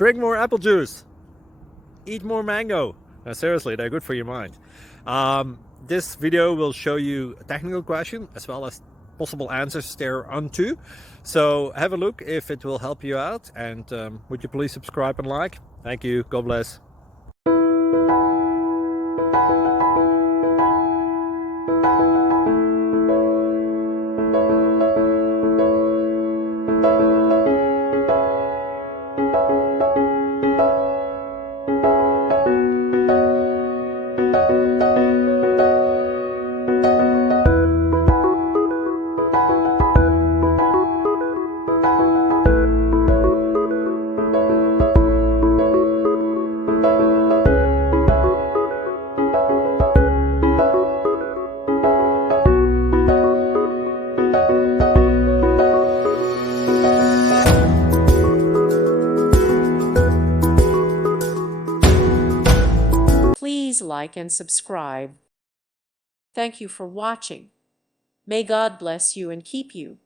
Drink more apple juice. Eat more mango. No, seriously, they're good for your mind. This video will show you a technical question as well as possible answers thereunto. So have a look if it will help you out, and would you please subscribe and like? Thank you. God bless. Please like and subscribe. Thank you for watching. May God bless you and keep you.